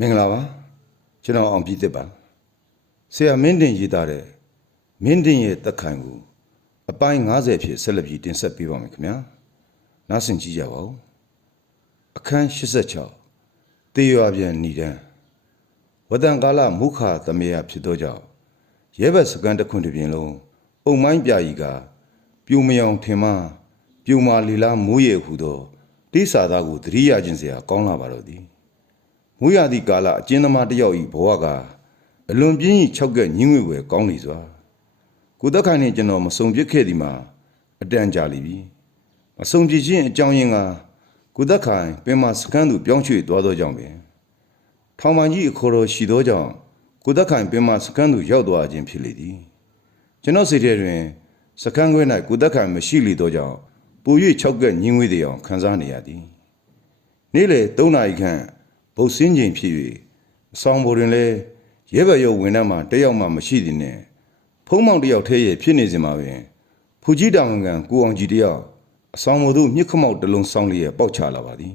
မင်္ဂလာပါကျွန်တော်အောင်ပြည်သက်ပါဆရာမင်းတင်ရေးသားတဲ့မင်းတင်ရဲ့တက်ခိုင်ကိုအပိုင်း90ဖြစ်ဆက်လက်ပြီးတင်ဆက်ပေးပါမယ်ခင်ဗျာနားဆင်ကြည့်ကြပါဦးအခန်း86တေရွာပြန်ဏီတန်းဝတန်ကာလမုခသမယဖြစ်သောကြောင့်ရဲဘက်စကန်တစ်ခွန်းတစ်ပြင်လုံးအုံမိုင်းပြာကြီးကပြူမယောင်ထင်မှပြူမာလီလာမိုးရဲဟုသောတိစာသားကိုသတိရခြင်းစရာကောင်းလာပါတော့သည် မူရသည့်ကာလအကျဉ်းသမားတစ်ယောက်ဤဘဝကအလွန်ပြင်းကြီး၆ကက်ညင်းငွေွယ်ကောင်းနေစွာကိုသက်ခိုင်နှင့်ကျွန်တော်မစုံပြစ်ခဲ့သည်မှာအတန်ကြာလိပြီမစုံပြစ်ခြင်းအကြောင်းရင်းကကိုသက်ခိုင်ပင်မစကန်းသူပြောင်းရွှေ့သွားသောကြောင့်ပင်ထောင်ပန်ကြီးအခေါ်တော်ရှိသောကြောင့်ကိုသက်ခိုင်ပင်မစကန်းသူရောက်သွားခြင်းဖြစ်လေသည်ကျွန်တော်စိတ်ထဲတွင်စကန်းခွဲ၌ကိုသက်ခိုင်မရှိလေသောကြောင့်ပို၍၆ကက်ညင်းငွေသည်အောင်ခံစားနေရသည်နေ့လေ၃နာရီခန့် ဗုတ်စင်းချိန်ဖြစ်၍အဆောင်ပေါ်တွင်လည်းရဲဘက်ရုပ်ဝင်နှံမှာတယောက်မှမရှိသည်နှင့်ဖုံးမောင်တယောက်ထဲရဲ့ဖြစ်နေစဉ်မှာပင်ဖူကြီးတောင်ကန်ကိုအောင်ကြီးတယောက်အဆောင်ပေါ်သို့မြစ်ခမောက်တစ်လုံးဆောင်းလျက်ပေါက်ချလာပါသည်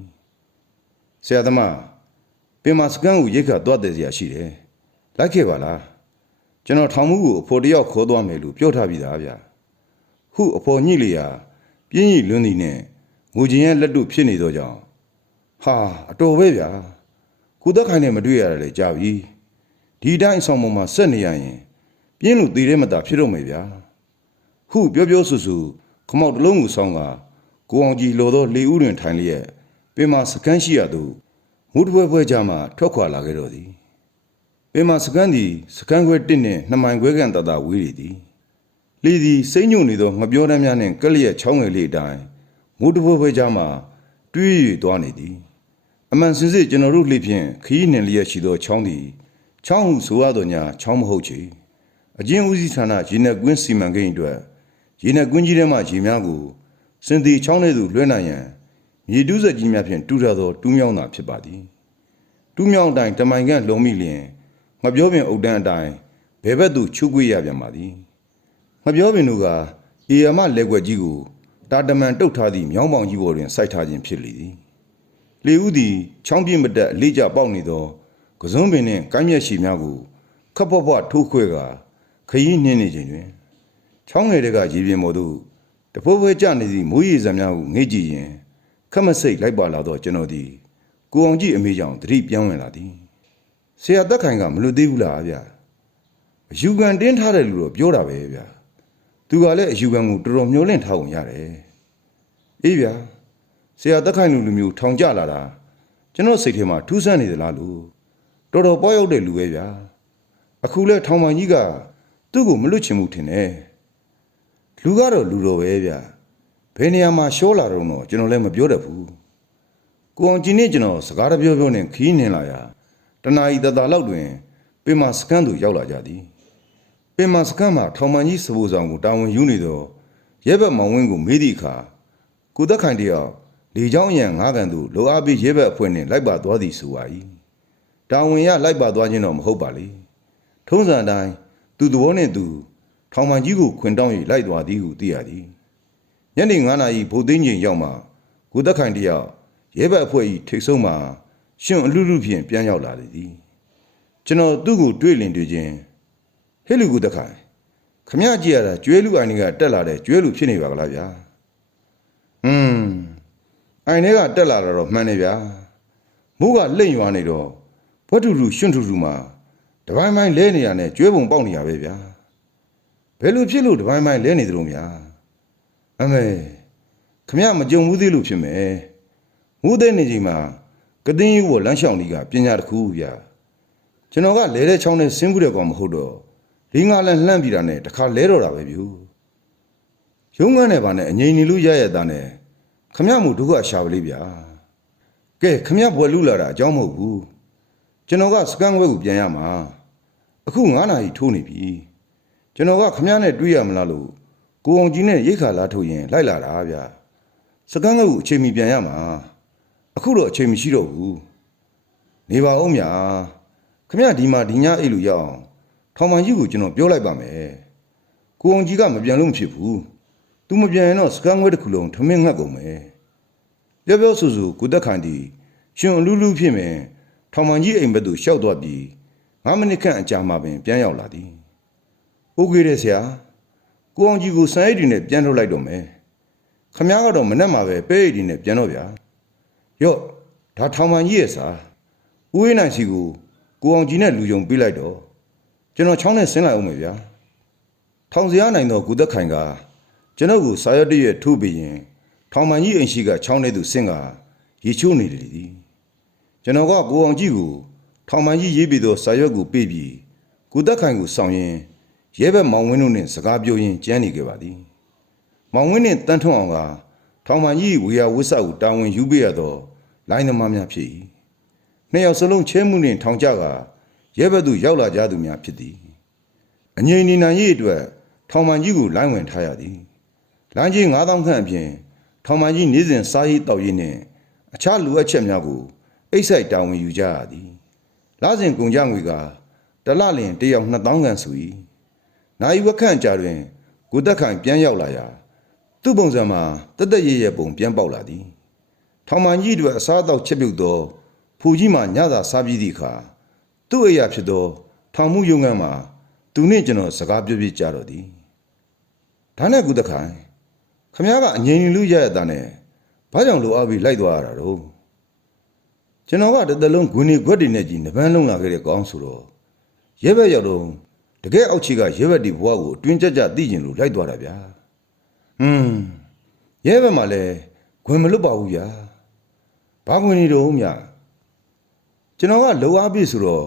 ဆရာသမားပင်မစကန်ကိုရိတ်ခတ်သွားတဲ့စရာရှိတယ်လိုက်ခဲ့ပါလားကျွန်တော်ထောင်မှုကိုအဖော်တယောက်ခေါ်သွားမယ်လို့ပြောထားပြီးသားဗျာဟုအဖော်ညှိလျာပြင်းကြီးလွန်းသည်နှင့်ငိုခြင်းရဲ့လက်တို့ဖြစ်နေသောကြောင့်ဟာအတော်ပဲဗျာ ကုသက်ခိုင်နဲ့မတွေ့ရတာလေကြာပြီဒီတိုင်းအဆောင်ပေါ်မှာဆက်နေရရင်ပြင်းလို့တည်ရဲမတာဖြစ်တော့မယ်ဗျာဟုပြောပြောဆူဆူခမောက်တစ်လုံးကိုဆောင်းကကိုအောင်ကြီးလော်သောလေဥတွင်ထိုင်လျက်ပင်မစကန်းရှိရသူမူတပွဲပွဲကြမှာထွက်ခွာလာခဲ့တော့သည်ပင်မစကန်းသည်စကန်းခွဲတစ်နှင့်နှစ်မိုင်ခွဲခန့်တတဝေးရသည်လီသည်စိမ့်ညွန့်နေသောငပြောတမ်းများနှင့်ကက်လျက်ချောင်းငယ်လေးအတိုင်းမူတပွဲပွဲကြမှာတွေး၍သွားနေသည် အမှန်စင်စစ်ကျွန်တော်တို့လှည့်ဖြင့်ခီးနှင်လျက်ရှိသောချောင်းသည်ချောင်းဟုဆိုရသောညာချောင်းမဟုတ်ချေအချင်းဦးစီးဌာနရေနက်ကွင်းစီမံကိန်းအတွက်ရေနက်ကွင်းကြီးထဲမှရေများကိုစင်တီချောင်းထဲသို့လွှဲနိုင်ရန်မြေတူးစက်ကြီးများဖြင့်တူထသောတူးမြောင်းတာဖြစ်ပါသည်တူးမြောင်းအတိုင်းတမိုင်ခန့်လုံးမိလျင်ငပြောပင်အုတ်တန်းအတိုင်းဘယ်ဘက်သို့ချုပ်ကွေးရပြန်ပါသည်ငပြောပင်တို့ကအေယာမလက်ွက်ကြီးကိုတာတမန်တုတ်ထားသည့်မြောင်းပေါင်ကြီးပေါ်တွင်စိုက်ထားခြင်းဖြစ်လေသည် လေဦးသည်ချောင်းပြင်းမတက်အလေးကျပေါက်နေသောကစုံပင်နှင့်ကိုင်းမြက်ရှိများကိုခပ်ဖွက်ဖွက်ထိုးခွဲကခရီးနှင်းနေခြင်းတွင်ချောင်းငယ်တွေကရေပြင်ပေါ်သို့တဖိုးဖွဲကျနေသည့်မိုးရေစံများကိုငေ့ကြည့်ရင်ခက်မစိတ်လိုက်ပါလာသောကျွန်တော်သည်ကိုအောင်ကြီးအမေကြောင့်တတိပြောင်းဝင်လာသည်ဆရာတက်ခိုင်ကမလွတ်သေးဘူးလားဗျာအယူခံတင်းထားတယ်လို့တော့ပြောတာပဲဗျာသူကလည်းအယူခံကိုတော်တော်မျောလင့်ထားအောင်ရတယ်အေးဗျာ ဆရာတက်ခိုင်လူလူမျိုးထောင်ကြလာတာကျွန်တော်စိတ်ထဲမှာထူးဆန်းနေသလားလို့တော်တော်ပေါ်ရောက်တဲ့လူပဲဗျာအခုလဲထောင်မကြီးကသူ့ကိုမလွတ်ချင်ဘူးထင်တယ်လူကတော့လူတော်ပဲဗျာဘယ်နေရာမှာရှောလာတော့တော့ကျွန်တော်လည်းမပြောတတ်ဘူးကိုအောင်ကြီးနဲ့ကျွန်တော်စကားတပြောပြောနဲ့ခီးနေလာရတနာဤတတလောက်တွင် ပင်မစကန်သူရောက်လာကြသည်ပင်မစကန်မှာထောင်မကြီးစပူဆောင်ကိုတာဝန်ယူနေသောရဲဘက်မောင်ဝင်းကိုမေးသည့်အခါကိုသက်ခိုင်တယောက် လေချောင်းရံငါးကန်သူလိုအားပြီးရဲဘက်အဖွဲ့နှင့်လိုက်ပါသွားသည်ဆိုပါ၏တာဝန်ရလိုက်ပါသွားခြင်းတော့မဟုတ်ပါလေထုံးစံအတိုင်းသူသဘောနှင့်သူထောင်မှန်ကြီးကိုခွင်တောင်း၍လိုက်သွားသည်ဟုသိရသည်ညနေ9နာရီဗိုလ်သိမ်းချိန်ရောက်မှကိုသက်ခိုင်တယောက်ရဲဘက်အဖွဲ့၏ထိတ်ဆုံးမှရှင်အလူလူဖြင့်ပြန်ရောက်လာလေသည်ကျွန်တော်သူ့ကိုတွေ့လင်တွေ့ချင်းဟဲ့လူကိုသက်ခိုင်ခမရကြည့်ရတာကျွဲလူအိုင်တွေကတက်လာတဲ့ကျွဲလူဖြစ်နေပါကလားဗျာอืม အိုင်ထဲကတက်လာတာတော့မှန်နေဗျာမိုးကလိမ့်ရွာနေတော့ဘွက်ထူထူရွှွန့်ထူထူမှာတပိုင်းပိုင်းလဲနေရနဲ့ကျွဲပုံပေါက်နေရပဲဗျာဘယ်လိုဖြစ်လို့တပိုင်းပိုင်းလဲနေသလိုများအမေခမရမကြုံဘူးသေးလို့ဖြစ်မယ်မိုးတဲ့နေချိန်မှာကတင်းယူပေါ်လမ်းလျှောက်နေကပညာတစ်ခုဗျာကျွန်တော်ကလဲတဲ့ချောင်းနဲ့ဆင်းဘူးတဲ့ကောင်မဟုတ်တော့လေးငါလန်းလှမ်းပြီးတာနဲ့တခါလဲတော့တာပဲဗျူရုံးကန်းနဲ့ဗာနဲ့အငိမ့်နေလို့ရရတာနဲ့ ခမရမှုဒုက္ခရှာပလေးဗျာကဲခမရဘွယ်လူလာတာအကြောင်းမဟုတ်ဘူးကျွန်တော်ကစကန်ဝဲကိုပြန်ရမှာအခု9နာရီထိုးနေပြီကျွန်တော်ကခမရနဲ့တွေ့ရမလားလို့ကိုအောင်ကြီးနဲ့ရိတ်ခါလာထုတ်ရင်လိုက်လာတာဗျာစကန်ဝဲကိုအချိန်မီပြန်ရမှာအခုတော့အချိန်မရှိတော့ဘူးနေပါဦးမြာခမရဒီမှာဒီညအိတ်လို့ရအောင်ထောင်မှန်ကြီးကိုကျွန်တော်ပြောလိုက်ပါမယ်ကိုအောင်ကြီးကမပြန်လို့မဖြစ်ဘူး तू မပြန်ရင်တော့စကန်ငွေတစ်ခုလုံးထမင်းငတ်ကုန်မယ်ပြောပြောဆူဆူကိုတက်ခိုင်တီရှင်အလူလူဖြစ်မယ်ထထောင်မှန်ကြီးအိမ်ဘက်သို့ရှောက်သွားပြီး9မိနစ်ခန့်အကြာမှပင်ပြန်ရောက်လာသည်။ဟုတ်ကဲ့တဲ့ဆရာ။ကိုအောင်ကြီးကိုစံအိတ်ဒီနဲ့ပြန်ထုတ်လိုက်တော့မယ်။ခမားကတော့မနဲ့မှာပဲပဲအိတ်ဒီနဲ့ပြန်တော့ဗျာ။ရော့ဒါထောင်မှန်ကြီးရဲ့စာ။ဦးဝေးနိုင်စီကိုကိုအောင်ကြီးနဲ့လူယုံပေးလိုက်တော့ကျွန်တော်ချောင်းနဲ့ဆင်းလိုက်အောင်မယ်ဗျာ။ထောင်စရာနိုင်တော့ကုသက်ခိုင်က ကျွန်တော်ကိုစာရွက်တည့်ရထိုးပြီးရင်ထောင်မှန်ကြီးအိမ်ရှိကချောင်းထဲသို့ဆင်းကရေချိုးနေတယ်သည်။ကျွန်တော်ကကိုအောင်ကြီးကိုထောင်မှန်ကြီးရေးပြီးတော့စာရွက်ကိုပေးပြီးကုသက်ခိုင်ကိုဆောင်ရင်ရဲဘက်မောင်ဝင်းတို့နဲ့စကားပြောရင်းကြမ်းနေခဲ့ပါသည်။မောင်ဝင်းနဲ့တန်းထွန်းအောင်ကထောင်မှန်ကြီးဝေယဝစ္စကိုတာဝန်ယူပေးရတော့လိုင်းသမားများဖြစ်၏။နှစ်ယောက်စလုံးချဲမှုနှင့်ထောင်ကြကရဲဘက်သို့ရောက်လာကြသူများဖြစ်သည်။အငြိမ်နေနိုင်ရေးအတွက်ထောင်မှန်ကြီးကိုလိုင်းဝင်ထားရသည်။ လိုင်းကြီး9000ခန့်အပြင်ထောင်မှန်ကြီးနေ့စဉ်စားရေးတောက်ရေးနှင့်အခြားလူအပ်ချက်များကိုအိတ်ဆိုင်တာဝန်ယူကြရသည်။လစဉ်ကုန်ကြငွေကတစ်လလျင်တစ်ယောက်2000ခန့်ဆို၏။နိုင်ဝက်ခန့်ကြာတွင်ကိုတက်ခိုင်ပြန်ရောက်လာရာသူ့ပုံစံမှာတက်တက်ရရပုံပြန်ပေါက်လာသည်။ထောင်မှန်ကြီးတို့အစားအသောက်ချက်ပြုတ်သောဖူကြီးမှညသာစားပြီးသည့်အခါသူ့အရာဖြစ်သောထောင်မှုယုံငန်းမှာသူနှင့်ကျွန်တော်စကားပြောပြကြတော့သည်။ဒါနဲ့ကုတက်ခိုင် ခမည်းကအငြိမ်လူရရတာနဲ့ဘာကြောင့်လိုအပ်ပြီးလိုက်သွားရတာတော့ကျွန်တော်ကတစ်သက်လုံးဂွင်းနေခွက်တွေနဲ့ကြီးနှပန်းလုံးလာခဲ့တဲ့ကောင်းဆိုတော့ရဲဘက်ရောက်တော့တကယ်အောက်ချီကရဲဘက်ဒီဘွားကိုအတွင်းကြကြသိကျင်လို့လိုက်သွားတာဗျာဟွန်းရဲဘက်မှာလည်းဂွင်မလွတ်ပါဘူးဗျာဘာဂွင်နေတော့မြကျွန်တော်ကလုံအားပြီဆိုတော့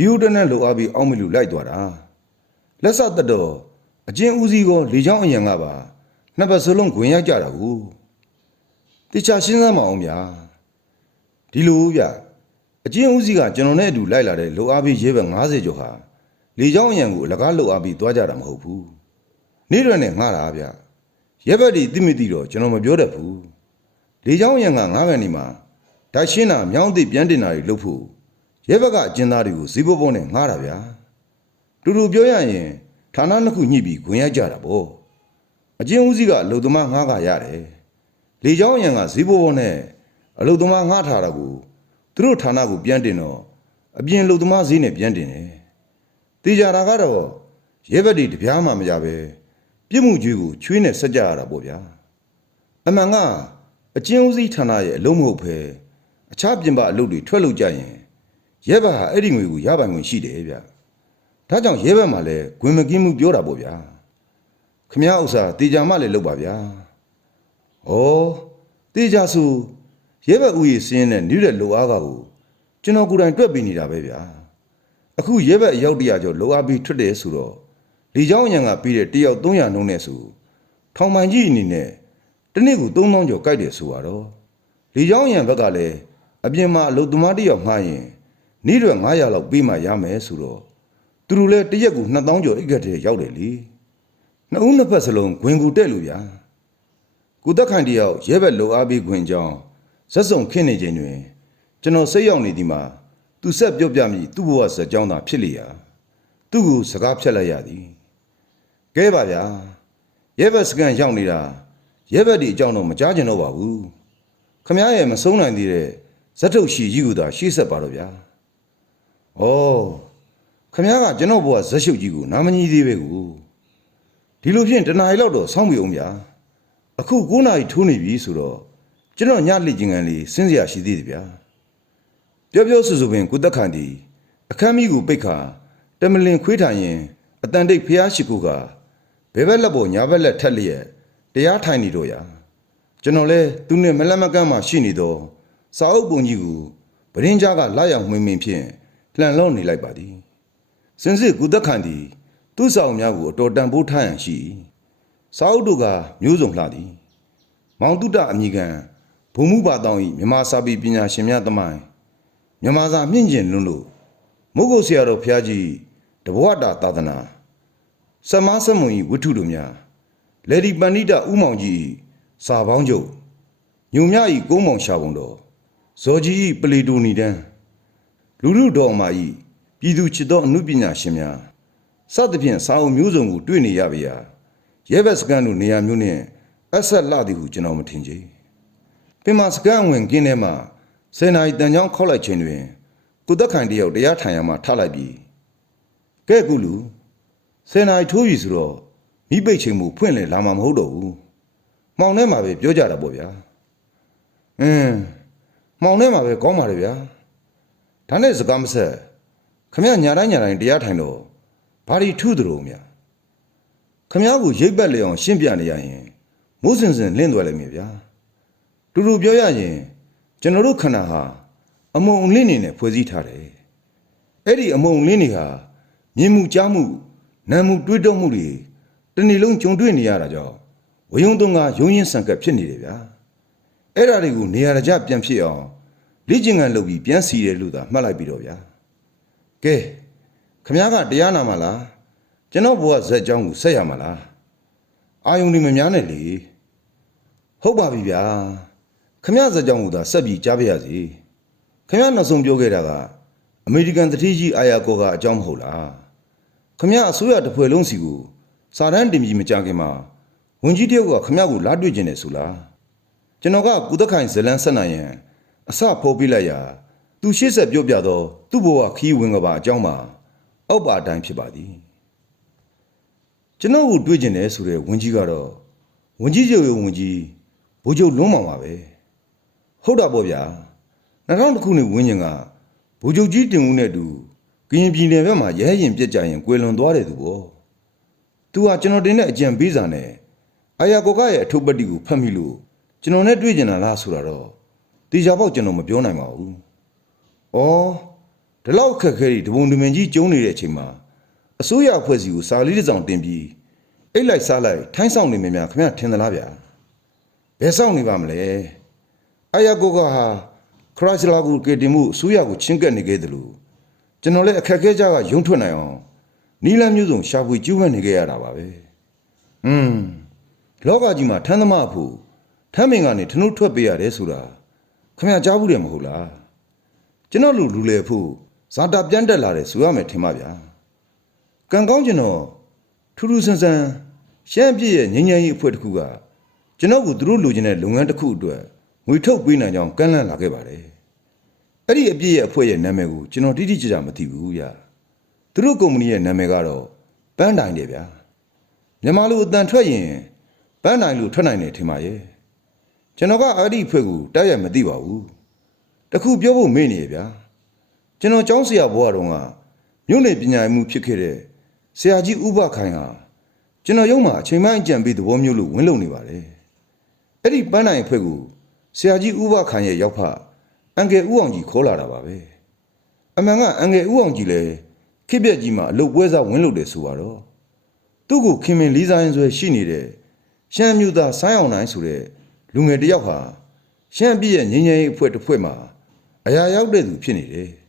ယူတနဲ့လုံအားပြီအောက်မလူလိုက်သွားတာလက်ဆက်သက်တော့အချင်းဦးစီးကောလေချောင်းအရံကပါ နှစ်ပတ်စလုံးဂွင်ရိုက်ကြတာကိုတခြားရှင်းစမ်းမအောင်ဗျာဒီလိုဗျအချင်းဦးစီးကကျွန်တော်နဲ့အတူလိုက်လာတဲ့လုံအားပြီရဲဘက်90ကျော်ဟာလေချောင်းအရံကိုအလကားလုံအားပြီသွားကြတာမဟုတ်ဘူးနေ့ရွယ်နဲ့ငှတာဗျရဲဘက်ဒီတိမတိတော့ကျွန်တော်မပြောတတ်ဘူးလေချောင်းအရံကငါးကန်ဒီမှာဒါရှင်းတာမြောင်းသိပြန်တင်တာတွေလုပ်ဖို့ရဲဘက်ကအကျဉ်းသားတွေကိုဇီးဘောဘောနဲ့ငှားတာဗျာတူတူပြောရရင်ဌာနနှစ်ခုညှိပြီးခွင်ရကြတာပေါ့ အကျဉ်းဦးစီးကအလုသမားငှားကရတယ်လေချောင်းရံကဇီးဘောဘောနဲ့အလုသမားငှားထားတာကိုသူတို့ဌာနကိုပြန်တင်တော့အပြင်အလုသမားဈေးနဲ့ပြန်တင်တယ်တေးကြတာကတော့ရဲဘက်တွေတပြားမှမရပဲပြစ်မှုကြီးကိုချွေးနဲ့ဆက်ကြရတာပေါ့ဗျာအမှန်ကအကျဉ်းဦးစီးဌာနရဲ့အလုံးမဟုတ်ပဲအခြားပြင်ပအလုပ်တွေထွက်လို့ကြရင်ရဲဘက်ဟာအဲ့ဒီငွေကိုရပိုင်ခွင့်ရှိတယ်ဗျ။ဒါကြောင့်ရဲဘက်မှာလည်းဂွင်မကင်းမှုပြောတာပေါ့ဗျာ။ ခမ ्या ဥစ္စာတေချာမှလည်းလုပ်ပါဗျာ။ဩတေချာဆိုရဲဘက်ဥယျာဉ်စင်းနဲ့နှီးတဲ့လိုအားကကိုကျွန်တော်ကိုယ်တိုင်တွက်ပြီးနေတာပဲဗျာ။အခုရဲဘက်အယောက်တရာကျော်လိုအားပြီးထွက်တယ်ဆိုတော့လေเจ้าညံကပြီးတဲ့တယောက်300နှုန်းနဲ့ဆိုထောင်မှန်ကြီးအနေနဲ့တနေ့ကို3000ကျော်ကြိုက်တယ်ဆိုတော့လေเจ้าညံဘက်ကလည်းအပြင်မှာအလုတ်သမားတယောက်ငှားရင်နေ့ရွယ်900လောက်ပေးမှရမယ်ဆိုတော့သူတို့လည်းတစ်ရက်ကို2000ကျော်အိတ်ကတည်းရောက်တယ်လေ နှစ်ဦးနှစ်ဖက်စလုံးဂွင်ကူတက်လို့ဗျာကုသက်ခိုင်တယောက်ရဲဘက်လိုအားပေးခွင်ကြောင်းဇက်စုံခင်းနေခြင်းတွင် ကျွန်တော်စိတ်ရောက်နေသည်မှာသူဆက်ပြောပြမိသူ့ဘဝဇက်ကြောင်းသာဖြစ်လျာသူ့ကိုစကားဖြတ်လိုက်ရသည်ကဲပါဗျာရဲဘက်စကန်ရောက်နေတာရဲဘက်ဒီအကြောင်းတော့မကြားကျင်တော့ပါဘူးခမ ्या ရဲ့မဆုံးနိုင်သေးတဲ့ဇက်ထုတ်ရှိကြီးကသာရှေ့ဆက်ပါတော့ဗျာ။ဩခမ ्या ကကျွန်တော်ဘဝဇက်ရှုပ်ကြီးကိုနာမကြီးသေးပဲကို ဒီလိုဖြင့်တနားရီလောက်တော့စောင့်ပြီအောင်ဗျာ။အခု9နာရီထိုးနေပြီဆိုတော့ကျွန်တော်ညလိကျင်ကန်လေးစဉ်းစရာရှိသေးတယ်ဗျာ။ပြောပြောဆိုဆိုပင်ကိုတက်ခန်ဒီအခမ်းမီးကိုပိတ်ခါတမလင်ခွေးထိုင်ရင်အတန်တိတ်ဖျားရှိကိုကဘဲဘက်လက်ပေါ်ညာဘက်လက်ထက်လျက်တရားထိုင်နေတော့ရာကျွန်တော်လဲသူနဲ့မလက်မကမ်းမှရှိနေတော့စာအုပ်ပုံကြီးကိုပရင်းကြားကလာရောက်မှင်မှင်ဖြင့်လှန်လောနေလိုက်ပါသည်စင်စစ်ကုသက်ခန်သည် သူ့ဆောင်များကိုအတော်တန်ဖိုးထားရန်ရှိစာအုပ်တို့ကမျိုးစုံလှသည်မောင်တုတအမိခံဘုံမှုပါတောင်းဤမြမစာပေပညာရှင်များသမိုင်းမြမစာမြင့်ကျင်လွန်းလို့မုဂုတ်ဆရာတော်ဖျားကြီးတဘဝတာသာသနာစမစမုံဤဝိထုတို့များလေဒီပဏိတဥမောင်ကြီးဤစာပေါင်းချုပ်ညုံမြဤကုန်းမောင်ရှာပုံတော်ဇော်ကြီးဤပလီတိုနီတန်းလူလူတော်မာဤပြည်သူချစ်သောအမှုပညာရှင်များ စသဖြင့်စာအုပ်မျိုးစုံကိုတွေ့နေရပါရာရဲဘက်စကန်တို့နေရာမျိုးနဲ့အဆက်လာသည်ဟုကျွန်တော်မထင်ချေပင်မစကန်ဝင်ကင်းထဲမှာစေနာရီတန်ချောင်းခောက်လိုက်ခြင်းတွင်ကိုသက်ခိုင်တယောက်တရားထိုင်ရမှထားလိုက်ပြီကဲကူလူဆယ်နာရီထိုးပြီဆိုတော့မိပိတ်ချိန်မှုဖွင့်လေလာမှာမဟုတ်တော့ဘူးမှောင်ထဲမှာပဲပြောကြတာပေါ့ဗျာအင်းမှောင်ထဲမှာပဲကောင်းပါလေဗျာဒါနဲ့စကားမဆက်ခမရညာတိုင်းညာတိုင်းတရားထိုင်တော့ ဘာဒီထုသလိုမြခမရကိုရိပ်ပတ်လေအောင်ရှင်းပြနေရရင်မိုးစင်စင်လင့်သွားလိမ့်မယ်ဗျာတူတူပြောရရင်ကျွန်တော်တို့ခန္ဓာဟာအမုံလင့်နေနဲ့ဖွဲ့စည်းထားတယ်အဲ့ဒီအမုံလင့်နေဟာမြင်မှုကြားမှုနာမ်မှုတွေးတောမှုတွေတစ်နေ့လုံးကြုံတွေ့နေရတာကြောင့်ဝယုံတုံကရုံရင်းဆန်ကပ်ဖြစ်နေတယ်ဗျာအဲ့ဒါတွေကိုနေရာတကျပြန်ဖြစ်အောင်လေ့ကျင့်ခန်းလုပ်ပြီးပြန်စီတယ်လို့သာမှတ်လိုက်ပြီးတော့ဗျာကဲ ခမ ्या ကတရားနာမှာလားကျွန်တော်ဘဝဇက်ကြောင်းကိုဆက်ရမှာလားအာယုန်ဒီမများနဲ့လေဟုတ်ပါပြီဗျာခမ ्या ဇက်ကြောင်းကိုသာဆက်ပြီးကြားပြရစီခမ ्या နောက်ဆုံးပြောခဲ့တာကအမေရိကန်တတိကြီးအာယာကောကအကြောင်းမဟုတ်လားခမ ्या အစိုးရတစ်ဖွဲ့လုံးစီကိုစာတန်းတင်ပြီးမကြခင်မှာဝင်ကြီးတယောက်ကခမ ्या ကိုလာတွေ့ခြင်းနဲ့ဆိုလားကျွန်တော်ကကုသခိုင်ဇလန်းဆက်နိုင်ရန်အစဖိုးပြလိုက်ရာသူရှေ့ဆက်ပြောပြတော့သူ့ဘဝခီးဝင်ကပါအကြောင်းမှာ အောက်ပါအတိုင်းဖြစ်ပါသည်ကျွန်တော်ကိုတွေ့ကျင်တယ်ဆိုတဲ့ဝင်ကြီးကတော့ဝင်ကြီးချုပ်ရဲ့ဝင်ကြီးဘိုးချုပ်လွန်းမှာပါပဲဟုတ်တာပေါ့ဗျာ2000ခုနှစ်ဝင်းကျင်ကဘိုးချုပ်ကြီးတင်ဦးနဲ့အတူကရင်ပြည်နယ်ဘက်မှာရဲရင်ပြက်ကြရင်ကွယ်လွန်သွားတယ်သူပေါ့သူဟာကျွန်တော်တင်တဲ့အကြံပေးစာနဲ့အာယာကိုကရဲ့အထုပ်ပတ်တီကိုဖတ်မိလို့ကျွန်တော်နဲ့တွေ့ကျင်တာလားဆိုတာတော့တေချာပေါက်ကျွန်တော်မပြောနိုင်ပါဘူး။အော် ဒီလောက်အခက်အခဲတွေဒဘုံဒမင်ကြီးကျုံနေတဲ့အချိန်မှာအစိုးရအဖွဲ့စီကိုစာလေးတစ်စောင်တင်ပြီးအိတ်လိုက်စားလိုက်ထိုင်းဆောင်နေမြများခင်ဗျထင်သလားဗျာ။ဘယ်ဆောင်နေပါမလဲ။အာယာကိုကဟာခရစ်စလာကိုကေတင်မှုအစိုးရကိုချင်းကပ်နေခဲ့တယ်လို့ကျွန်တော်လည်းအခက်အခဲကြကယုံထွက်နိုင်အောင်နီလန်းမျိုးစုံရှာဖွေကျူးပန်းနေခဲ့ရတာပါပဲ။อืมလောကကြီးမှာထမ်းသမားဖို့ထမ်းမင်ကနေထနှုတ်ထွက်ပေးရတယ်ဆိုတာခင်ဗျာကြားဘူးတယ်မဟုတ်လားကျွန်တော်လူလူလေဖို့ ဇာတာပြန့်တက်လာတယ်ဆိုရမယ်ထင်ပါဗျာကံကောင်းကျွန်တော်ထူးထူးဆန်းဆန်းရှမ်းပြည့်ရဲ့ငញ្ញကြီးအဖွဲ့တစ်ခုကကျွန်တော်ကသူတို့လူချင်းတဲ့လုပ်ငန်းတစ်ခုအတွက်ငွေထုတ်ပေးနိုင်ကြောင်းကန့်လန့်လာခဲ့ပါတယ်အဲ့ဒီအပြည့်ရဲ့အဖွဲ့ရဲ့နာမည်ကိုကျွန်တော်တိတိကျကျမသိဘူးဗျာသူတို့ကုမ္ပဏီရဲ့နာမည်ကတော့ပန်းတိုင်တယ်ဗျာမြန်မာလူအတန်ထွက်ရင်ပန်းတိုင်လူထွက်နိုင်တယ်ထင်ပါရဲ့ကျွန်တော်ကအဲ့ဒီဖွဲ့ကိုတိုက်ရိုက်မသိပါဘူးတခုပြောဖို့မေ့နေရဗျာ ကျွန်တော်ကျောင်းဆရာဘဝတုန်းကမြို့နယ်ပညာရေးမှုဖြစ်ခဲ့တဲ့ဆရာကြီးဥပခိုင်ဟာကျွန်တော်ရုံးမှာအချိန်မှအကြံပေးသဘောမျိုးလို့ဝင်လုံနေပါတယ်အဲ့ဒီပန်းနိုင်ဖွဲ့ကိုဆရာကြီးဥပခိုင်ရဲ့ရောက်ဖအန်ကယ်ဥအောင်ကြီးခေါ်လာတာပါပဲအမှန်ကအန်ကယ်ဥအောင်ကြီးလည်းခိပြက်ကြီးမှာအလုတ်ပွဲစားဝင်လို့တယ်ဆိုတော့သူ့ကိုခင်မင်လေးစားရင်ဆွဲရှိနေတဲ့ရှမ်းမျိုးသားဆိုင်းအောင်နိုင်ဆိုတဲ့လူငယ်တစ်ယောက်ဟာရှမ်းပြည်ရဲ့ငញ្ញရေးအဖွဲ့တစ်ဖွဲ့မှာအရာရောက်တဲ့သူဖြစ်နေတယ်။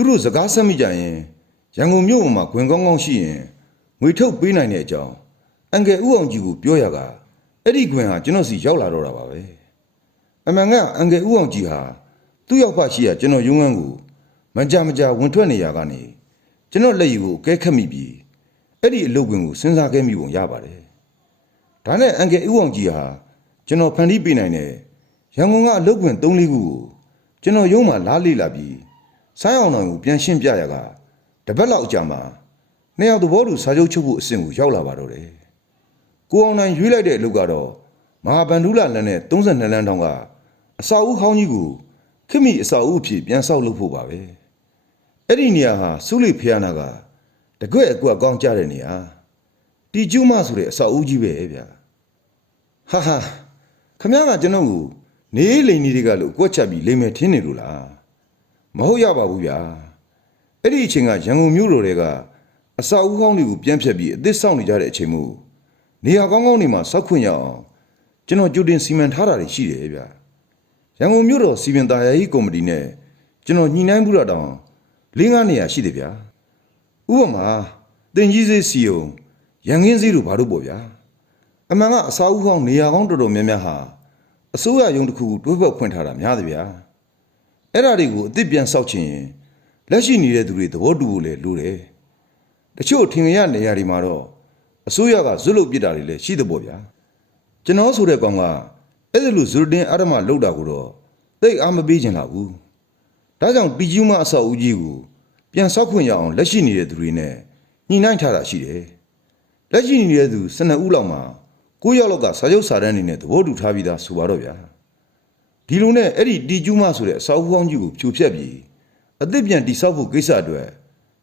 သူတို့စကားဆက်မိကြရင်ရန်ကုန်မြို့မှာဂွင်ကောင်းကောင်းရှိရင်ငွေထုတ်ပေးနိုင်တဲ့အကြောင်းအန်ကယ်ဦးအောင်ကြီးကိုပြောရကအဲ့ဒီဂွင်ဟာကျွန်တော်စီရောက်လာတော့တာပါပဲ။အမှန်ကအန်ကယ်ဦးအောင်ကြီးဟာသူ့ရောက်ဖရှိရကျွန်တော်ရုံးခန်းကိုမကြမကြဝင်ထွက်နေရကနေကျွန်တော်လက်ရည်ကိုအကဲခတ်မိပြီးအဲ့ဒီအလုပ်ဝင်ကိုစဉ်းစားခဲ့မိပုံရပါတယ်။ဒါနဲ့အန်ကယ်ဦးအောင်ကြီးဟာကျွန်တော်ဖန်တီးပေးနိုင်တဲ့ရန်ကုန်ကအလုပ်ခွင်၃လေးခုကိုကျွန်တော်ရုံးမှာလားလေ့လာပြီး ဆိုင်းအောင်တော်ကိုပြန်ရှင်းပြရကတပတ်လောက်ကြာမှာနှစ်ယောက်သဘောတူစာချုပ်ချုပ်ဖို့အဆင့်ကိုရောက်လာပါတော့တယ်။ကိုအောင်နိုင်ရွေးလိုက်တဲ့အလုပ်ကတော့မဟာဗန္ဓုလလန်နဲ့32လမ်းတောင်ကအစာအုပ်ခေါင်းကြီးကိုခိမိအစာအုပ်အဖြစ်ပြန်ဆောက်လုပ်ဖို့ပါပဲ။အဲ့ဒီနေရာဟာစုလိဖျားနာကတကွက်အကွက်ကောင်းကြတဲ့နေရာတီကျူးမဆိုတဲ့အစာအုပ်ကြီးပဲဗျာ။ဟာဟာခမ ्या ကကျွန်တော်ကိုနေလိန်နေတွေကလို့ကွက်ချက်ပြီးလိမ်မယ်ထင်းနေလို့လား မဟုတ်ရပါဘူးဗျာအဲ့ဒီအချိန်ကရန်ကုန်မြို့တော်တွေကအစာအုပ်ကောင်းတွေကိုပြန်ဖြတ်ပြီးအသစ်ဆောင်နေကြတဲ့အချိန်မို့နေရာကောင်းကောင်းတွေမှာစောက်ခွင့်ရအောင်ကျွန်တော်ကြိုတင်စီမံထားတာတွေရှိတယ်ဗျာရန်ကုန်မြို့တော်စီမံသားယာကြီးကော်မတီနဲ့ကျွန်တော်ညှိနှိုင်းမှုတာတောင်၄၅နေရာရှိတယ်ဗျာဥပမာတင်ကြီးစေးစီယုံရန်ကင်းစည်းတို့ဘာလို့ပေါ့ဗျာအမှန်ကအစာအုပ်ကောင်းနေရာကောင်းတော်တော်များများဟာအစိုးရရုံးတစ်ခုတွဲဘက်ဖွင့်ထားတာများတယ်ဗျာ အဲ့ဒါတွေကိုအစ်စ်ပြန်ဆောက်ချင်ရင်လက်ရှိနေတဲ့သူတွေသဘောတူဖို့လည်းလိုတယ်တချို့ထင်ရနေရာတွေမှာတော့အစိုးရကဇွတ်လုတ်ပစ်တာတွေလည်းရှိတဲ့ပေါ့ဗျာကျွန်တော်ဆိုတဲ့ကောင်ကအဲ့ဒါလိုဇွတ်တင်အာရမလောက်တာကိုတော့သိအားမပေးချင်လာဘူးဒါကြောင့်တီကျူးမအဆောက်အဦကြီးကိုပြန်ဆောက်ခွင့်ရအောင်လက်ရှိနေတဲ့သူတွေနဲ့ညှိနှိုင်းထားတာရှိတယ်လက်ရှိနေတဲ့သူ12ဦးလောက်မှာ9ယောက်လောက်ကစာချုပ်စာတမ်းအနေနဲ့သဘောတူထားပြီးသားဆိုပါတော့ဗျာ ဒီလိုနဲ့အဲ့ဒီတီကျူးမဆိုတဲ့အဆောက်အဦကောင်းကြီးကိုဖြိုဖျက်ပြီးအသစ်ပြန်တိဆောက်ဖို့ကိစ္စအတွက်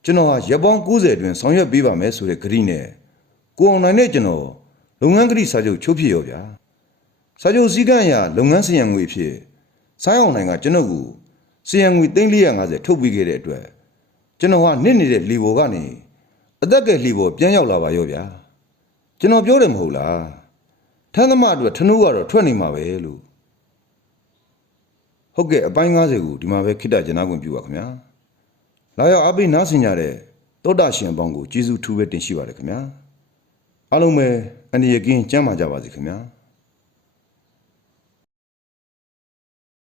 ကျွန်တော်ဟာရက်ပေါင်း90အတွင်းဆောင်ရွက်ပေးပါမယ်ဆိုတဲ့ဂရိနဲ့ကိုအောင်နိုင်နဲ့ကျွန်တော်လုပ်ငန်းကတိစာချုပ်ချုပ်ဖြစ်ရောဗျာစာချုပ်စည်းကမ်းအရလုပ်ငန်းစီရင်ငွေအဖြစ်ဆိုင်းအောင်နိုင်ကကျွန်တော်ကိုစီရင်ငွေ3450ထုတ်ပေးခဲ့တဲ့အတွက်ကျွန်တော်ဟာနစ်နေတဲ့လီဘော်ကနေအသက်ကယ်လီဘော်ပြန်ရောက်လာပါရောဗျာကျွန်တော်ပြောတယ်မဟုတ်လားထမ်းသမားအတွက်ထနိုးကတော့ထွက်နေမှာပဲလို့ ဟုတ်ကဲ့အပိုင်း90ကိုဒီမှာပဲခိတ္တကျနာခွင့်ပြုပါခင်ဗျာလာရောက်အပိနားဆင်ကြတဲ့တောတာရှင်အပေါင်းကိုကျေးဇူးထူးပဲတင်ရှိပါတယ်ခင်ဗျာအားလုံးပဲအန္တရာယ်ကင်းကျန်းမာကြပါစေခင်ဗျာ